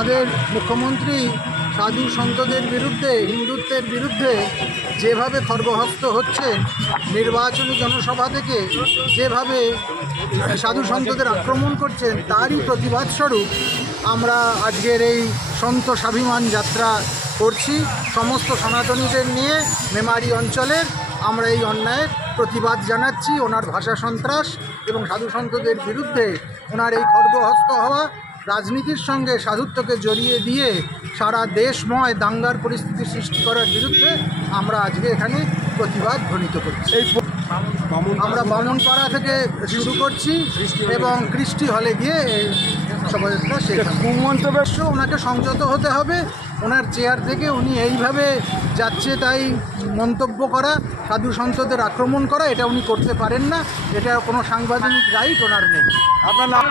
আমাদের মুখ্যমন্ত্রী সাধু সন্তদের বিরুদ্ধে, হিন্দুত্বের বিরুদ্ধে যেভাবে খর্গহস্ত হচ্ছেন, নির্বাচনী জনসভা থেকে যেভাবে সাধু সন্তদের আক্রমণ করছেন, তারই প্রতিবাদ স্বরূপ আমরা আজকের এই সন্ত স্বাভিমান যাত্রা করছি। সমস্ত সনাতনীদের নিয়ে মেমারি অঞ্চলের আমরা এই অন্যায়ের প্রতিবাদ জানাচ্ছি। ওনার ভাষা সন্ত্রাস এবং সাধু সন্তদের বিরুদ্ধে ওনার এই খর্গহস্ত হওয়া, রাজনীতির সঙ্গে সাধুত্বকে জড়িয়ে দিয়ে সারা দেশময় দাঙ্গার পরিস্থিতি সৃষ্টি করার বিরুদ্ধে আমরা আজকে এখানে প্রতিবাদ ধ্বনিত করছি। আমরা বামনপাড়া থেকে শুরু করছি এবং কৃষ্টি হলে গিয়ে শোভাযাত্রা শেষ হবে। মন্তব্য ওনাকে সংযত হতে হবে। ওনার চেয়ার থেকে উনি এইভাবে যাচ্ছে তাই মন্তব্য করা, সাধু সন্তদের আক্রমণ করা, এটা উনি করতে পারেন না। এটা কোনো সাংবিধানিক রাইট ওনার নেই। আপনার নাম?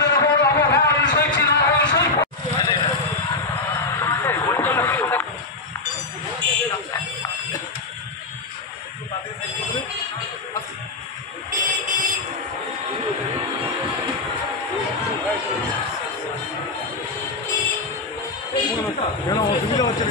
অসুবিধা হচ্ছে।